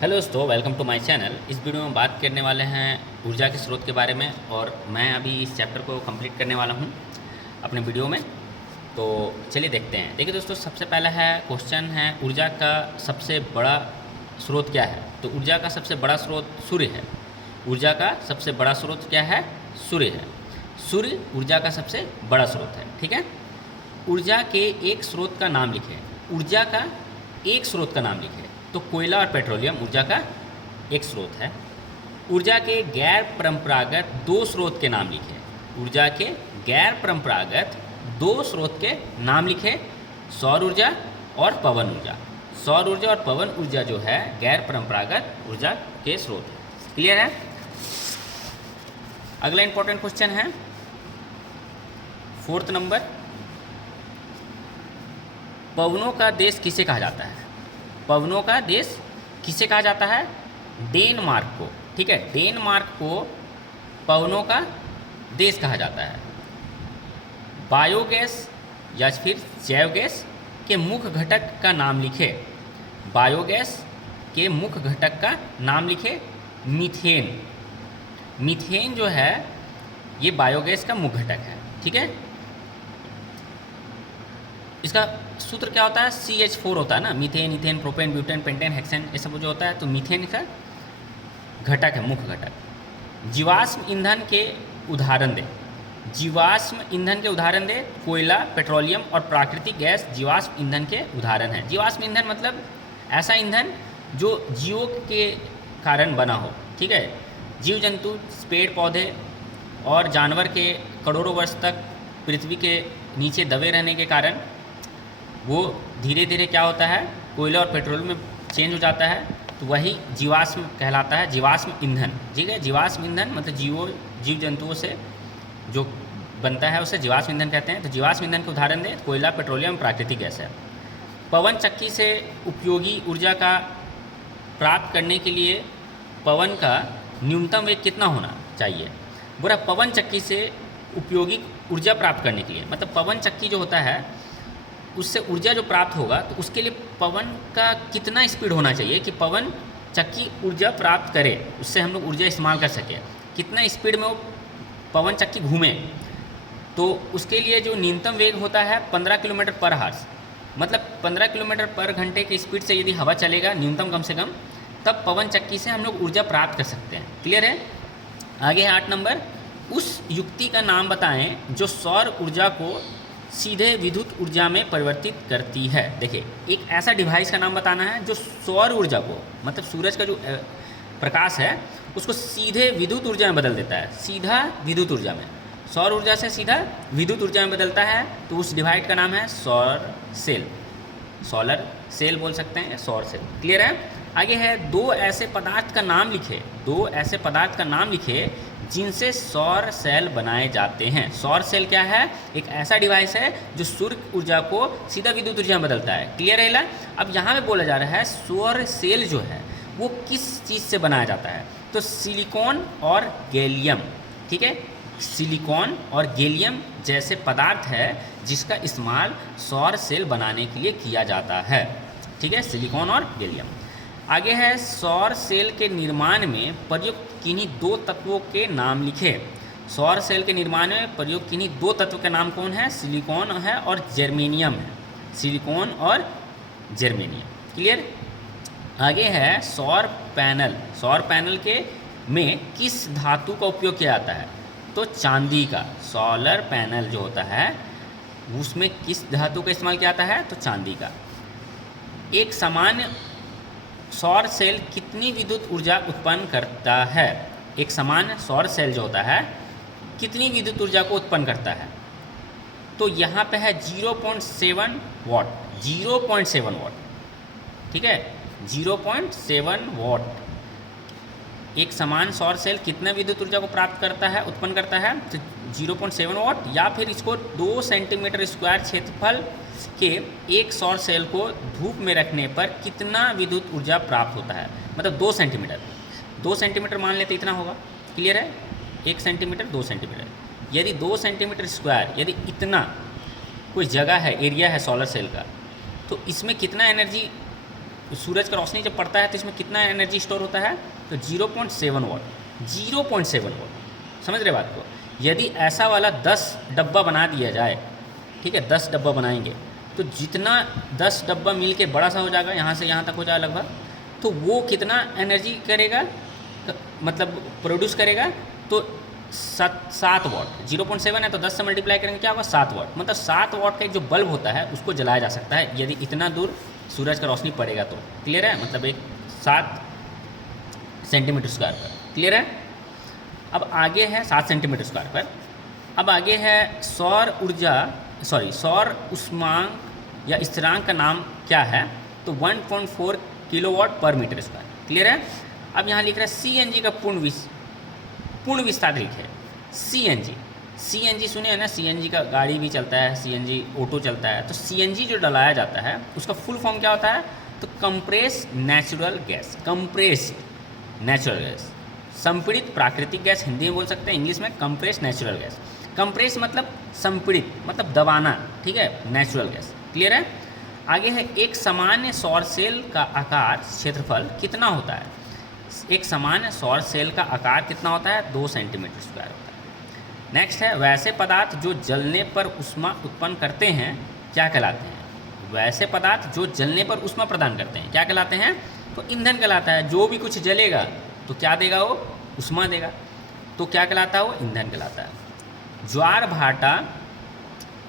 Hello दोस्तों, welcome to my channel. इस video में बात करने वाले हैं ऊर्जा के स्रोत के बारे में और मैं अभी इस चैप्टर को कंप्लीट करने वाला हूं अपने वीडियो में। तो चलिए देखते हैं। देखिए दोस्तों, सबसे पहला है क्वेश्चन है ऊर्जा का सबसे बड़ा स्रोत क्या है। तो ऊर्जा का सबसे बड़ा स्रोत सूर्य है। ऊर्जा का सबसे बड़ा स्रोत क्या है? सूर्य है। सूर्य ऊर्जा का सबसे बड़ा स्रोत है। ठीक है। ऊर्जा के एक स्रोत का नाम लिखें। ऊर्जा का एक स्रोत का नाम लिखें। तो कोयला और पेट्रोलियम ऊर्जा का एक स्रोत है। ऊर्जा के गैर परंपरागत दो स्रोत के नाम लिखें। ऊर्जा के गैर परंपरागत दो स्रोत के नाम लिखें। सौर ऊर्जा और पवन ऊर्जा। सौर ऊर्जा और पवन ऊर्जा जो है गैर परंपरागत ऊर्जा के स्रोत है। क्लियर है? अगला इंपॉर्टेंट क्वेश्चन है 4th नंबर। पवनों का देश किसे कहा जाता है? पवनों का देश किसे कहा जाता है? डेनमार्क को। ठीक है, डेनमार्क को पवनों का देश कहा जाता है। बायोगैस या फिर जैव गैस के मुख्य घटक का नाम लिखे। बायोगैस के मुख्य घटक का नाम लिखे। मीथेन। मीथेन जो है ये बायोगैस का मुख्य घटक है। ठीक है। इसका सूत्र क्या होता है? CH4 होता है ना। Methane, ethane, propane, butane, pentane, hexane, ये सब जो होता है। तो मीथेन का घटक है, मुख्य घटक। जीवाश्म ईंधन के उदाहरण दे। जीवाश्म ईंधन के उदाहरण दे। कोयला, पेट्रोलियम और प्राकृतिक गैस जीवाश्म ईंधन के उदाहरण हैं। जीवाश्म ईंधन मतलब ऐसा ईंधन जो जीवों के कारण बना हो। ठीक है। जीव जंतु, पेड़ पौधे और जानवर के करोड़ों वर्ष तक पृथ्वी के नीचे दबे रहने के कारण वो धीरे धीरे क्या होता है, कोयला और पेट्रोल में चेंज हो जाता है। तो वही जीवाश्म कहलाता है, जीवाश्म ईंधन। ठीक है। जीवाश्म ईंधन मतलब जीव जंतुओं से जो बनता है उसे जीवाश्म ईंधन कहते हैं। तो जीवाश्म ईंधन के उदाहरण दें, कोयला, पेट्रोलियम, प्राकृतिक गैस है। पवन चक्की से उपयोगी ऊर्जा का प्राप्त करने के लिए पवन का न्यूनतम वेग कितना होना चाहिए? बोला पवन चक्की से उपयोगी ऊर्जा प्राप्त करने के लिए, मतलब पवन चक्की जो होता है उससे ऊर्जा जो प्राप्त होगा तो उसके लिए पवन का कितना स्पीड होना चाहिए कि पवन चक्की ऊर्जा प्राप्त करे, उससे हम लोग ऊर्जा इस्तेमाल कर सकें। कितना स्पीड में वो पवन चक्की घूमे, तो उसके लिए जो न्यूनतम वेग होता है 15 किलोमीटर पर आवर्स। मतलब 15 किलोमीटर पर घंटे की स्पीड से यदि हवा चलेगा न्यूनतम कम से कम, तब पवन चक्की से हम लोग ऊर्जा प्राप्त कर सकते हैं। क्लियर है? आगे है 8 नंबर। उस युक्ति का नाम बताएं जो सौर ऊर्जा को सीधे विद्युत ऊर्जा में परिवर्तित करती है। देखिए, एक ऐसा डिवाइस का नाम बताना है जो सौर ऊर्जा को, मतलब सूरज का जो प्रकाश है उसको सीधे विद्युत ऊर्जा में बदल देता है। सीधा विद्युत ऊर्जा में, सौर ऊर्जा से सीधा विद्युत ऊर्जा में बदलता है। तो उस डिवाइस का नाम है सौर सेल। सोलर सेल बोल सकते हैं या सौर सेल। क्लियर है? आगे है दो ऐसे पदार्थ का नाम लिखे। दो ऐसे पदार्थ का नाम लिखे जिनसे सौर सेल बनाए जाते हैं। सौर सेल क्या है? एक ऐसा डिवाइस है जो सूर्य ऊर्जा को सीधा विद्युत ऊर्जा में बदलता है। क्लियर है? अब यहाँ पे बोला जा रहा है सौर सेल जो है वो किस चीज़ से बनाया जाता है? तो सिलिकॉन और गैलियम। ठीक है। सिलिकॉन और गैलियम जैसे पदार्थ है जिसका इस्तेमाल सौर सेल बनाने के लिए किया जाता है। ठीक है, सिलिकॉन और गैलियम। आगे है सौर सेल के निर्माण में प्रयुक्त किन्हीं दो तत्वों के नाम लिखे। सौर सेल के निर्माण में प्रयुक्त किन्हीं दो तत्वों के नाम कौन है? सिलिकॉन है और जर्मेनियम है। सिलिकॉन और जर्मेनियम। क्लियर? आगे है सौर पैनल। सौर पैनल के में किस धातु का उपयोग किया जाता है? तो चांदी का। सोलर पैनल जो होता है उसमें किस धातु का इस्तेमाल किया जाता है? तो चांदी का। एक सामान्य सौर सेल कितनी विद्युत ऊर्जा उत्पन्न करता है? एक सामान्य सौर सेल जो होता है कितनी विद्युत ऊर्जा को उत्पन्न करता है? तो यहाँ पे है 0.7 वाट। 0.7 वाट। ठीक है, 0.7 वाट। एक समान सौर सेल कितना विद्युत ऊर्जा को प्राप्त करता है, उत्पन्न करता है? तो 0.7 वाट। या फिर इसको 2 सेंटीमीटर स्क्वायर क्षेत्रफल के एक सौर सेल को धूप में रखने पर कितना विद्युत ऊर्जा प्राप्त होता है? मतलब 2 सेंटीमीटर। 2 सेंटीमीटर मान लेते इतना होगा। क्लियर है? 1 सेंटीमीटर, 2 सेंटीमीटर। यदि 2 सेंटीमीटर स्क्वायर, यदि इतना कोई जगह है, एरिया है सोलर सेल का, तो इसमें कितना एनर्जी सूरज का रोशनी जब पड़ता है तो इसमें कितना एनर्जी स्टोर होता है, तो 0.7 वाट। 0.7 वाट, समझ रहे बात को। यदि ऐसा वाला 10 डब्बा बना दिया जाए, ठीक है, 10 डब्बा बनाएंगे तो जितना 10 डब्बा मिल के बड़ा सा हो जाएगा, यहाँ से यहाँ तक हो जाएगा लगभग, तो वो कितना एनर्जी करेगा, मतलब प्रोड्यूस करेगा, तो 7 वाट। 0.7 है तो 10 से मल्टीप्लाई करेंगे क्या होगा, 7 वाट। मतलब 7 वाट का एक जो बल्ब होता है उसको जलाया जा सकता है यदि इतना दूर सूरज का रोशनी पड़ेगा तो। क्लियर है, मतलब एक 7 सेंटीमीटर स्क्वायर पर। क्लियर है। अब आगे है 7 सेंटीमीटर स्क्वायर पर। अब आगे है सौर ऊर्जा, सौर उष्मांक या स्थिरांक का नाम क्या है, तो 1.4 किलोवाट पर मीटर स्क्वायर। क्लियर है। अब यहाँ लिख रहा है CNG का पूर्ण विस्तार लिखे। CNG सुने हैं ना, CNG का गाड़ी भी चलता है, CNG ऑटो चलता है। तो CNG जो डलाया जाता है उसका फुल फॉर्म क्या होता है, तो compressed natural gas. Compressed natural gas, संपीड़ित प्राकृतिक गैस हिंदी में बोल सकते हैं, इंग्लिश में कंप्रेस्ड नेचुरल गैस। कंप्रेस मतलब संपीड़ित, मतलब दबाना, ठीक है, नेचुरल गैस। क्लियर है। आगे है एक सामान्य सौर सेल का आकार क्षेत्रफल कितना होता है। एक सामान्य सौर सेल का आकार कितना होता है, 2 सेंटीमीटर स्क्वायर होता है। नेक्स्ट है वैसे पदार्थ जो जलने पर ऊष्मा उत्पन्न करते हैं क्या कहलाते हैं। वैसे पदार्थ जो जलने पर ऊष्मा प्रदान करते हैं क्या कहलाते हैं, तो ईंधन कहलाता है। जो भी कुछ जलेगा तो क्या देगा, वो ऊष्मा देगा, तो क्या कहलाता है, वो ईंधन कहलाता है। ज्वार भाटा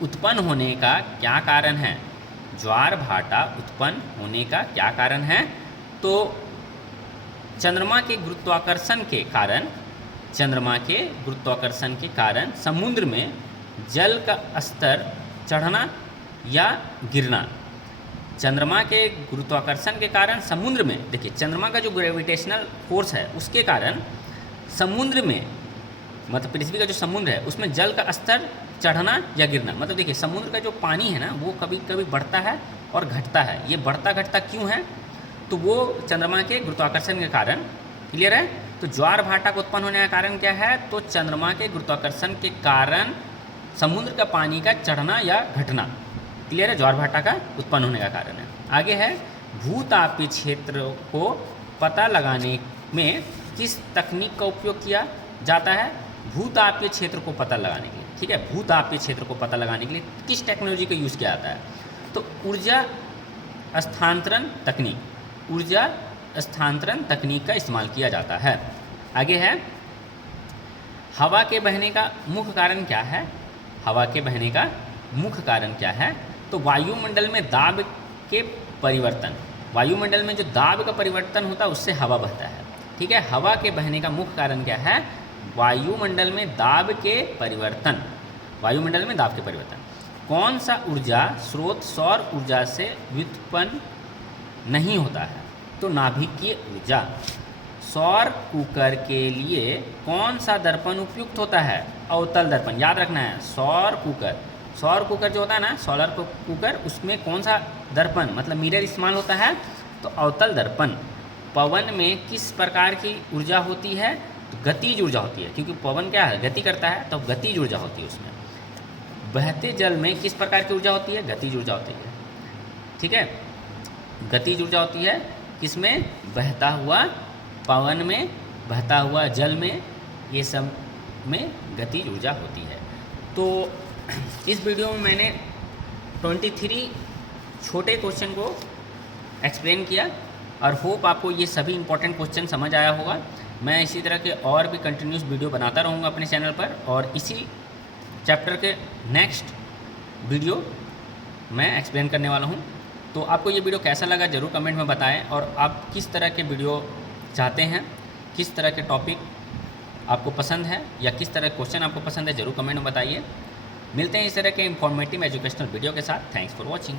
उत्पन्न होने का क्या कारण है। ज्वार भाटा उत्पन्न होने का क्या कारण है, तो चंद्रमा के गुरुत्वाकर्षण के कारण, चंद्रमा के गुरुत्वाकर्षण के कारण समुद्र में जल का स्तर चढ़ना या गिरना। चंद्रमा के गुरुत्वाकर्षण के कारण समुद्र में, देखिए चंद्रमा का जो ग्रेविटेशनल फोर्स है उसके कारण समुद्र में, मतलब पृथ्वी का जो समुद्र है उसमें जल का स्तर चढ़ना या गिरना। मतलब देखिए समुद्र का जो पानी है ना वो कभी कभी बढ़ता है और घटता है। ये बढ़ता घटता क्यों है, तो वो चंद्रमा के गुरुत्वाकर्षण के कारण। क्लियर है। तो ज्वार भाटा का उत्पन्न होने का कारण क्या है, तो चंद्रमा के गुरुत्वाकर्षण के कारण समुद्र का पानी का चढ़ना या घटना। क्लियर है, ज्वार भाटा का उत्पन्न होने का कारण है। आगे है भूतापीय क्षेत्र को पता लगाने में किस तकनीक का उपयोग किया जाता है। भूतापीय क्षेत्र को पता लगाने के लिए, ठीक है, भूतापीय क्षेत्र को पता लगाने के लिए किस टेक्नोलॉजी का यूज़ किया जाता है, तो ऊर्जा स्थानांतरण तकनीक, ऊर्जा स्थानांतरण तकनीक का इस्तेमाल किया जाता है। आगे है हवा के बहने का मुख्य कारण क्या है। हवा के बहने का मुख्य कारण क्या है, तो वायुमंडल में दाब के परिवर्तन, वायुमंडल में जो दाब का परिवर्तन होता है उससे हवा बहता है। ठीक है, हवा के बहने का मुख्य कारण क्या है, वायुमंडल में दाब के परिवर्तन, वायुमंडल में दाब के परिवर्तन। कौन सा ऊर्जा स्रोत सौर ऊर्जा से व्युत्पन्न नहीं होता है, तो नाभिकीय ऊर्जा। सौर कुकर के लिए कौन सा दर्पण उपयुक्त होता है, अवतल दर्पण। याद रखना है, सौर कुकर जो होता है ना, सोलर कुकर, उसमें कौन सा दर्पण मतलब मिरर इस्तेमाल होता है, तो अवतल दर्पण। पवन में किस प्रकार की ऊर्जा होती है, तो गतिज ऊर्जा होती है, क्योंकि पवन क्या है, गति करता है, तो गतिज ऊर्जा होती है उसमें। बहते जल में किस प्रकार की ऊर्जा होती है, गतिज ऊर्जा होती है। ठीक है, गतिज ऊर्जा होती है किसमें, बहता हुआ पवन में, बहता हुआ जल में, ये सब में गतिज ऊर्जा होती है। तो इस वीडियो में मैंने 23 छोटे क्वेश्चन को एक्सप्लेन किया और होप आपको ये सभी इंपॉर्टेंट क्वेश्चन समझ आया होगा। मैं इसी तरह के और भी कंटिन्यूस वीडियो बनाता रहूँगा अपने चैनल पर, और इसी चैप्टर के नेक्स्ट वीडियो मैं एक्सप्लेन करने वाला हूँ। तो आपको ये वीडियो कैसा लगा ज़रूर कमेंट में बताएं, और आप किस तरह के वीडियो चाहते हैं, किस तरह के टॉपिक आपको पसंद है या किस तरह के क्वेश्चन आपको पसंद है, ज़रूर कमेंट में बताइए। मिलते हैं इस तरह के इंफॉर्मेटिव एजुकेशनल वीडियो के साथ। Thanks for watching.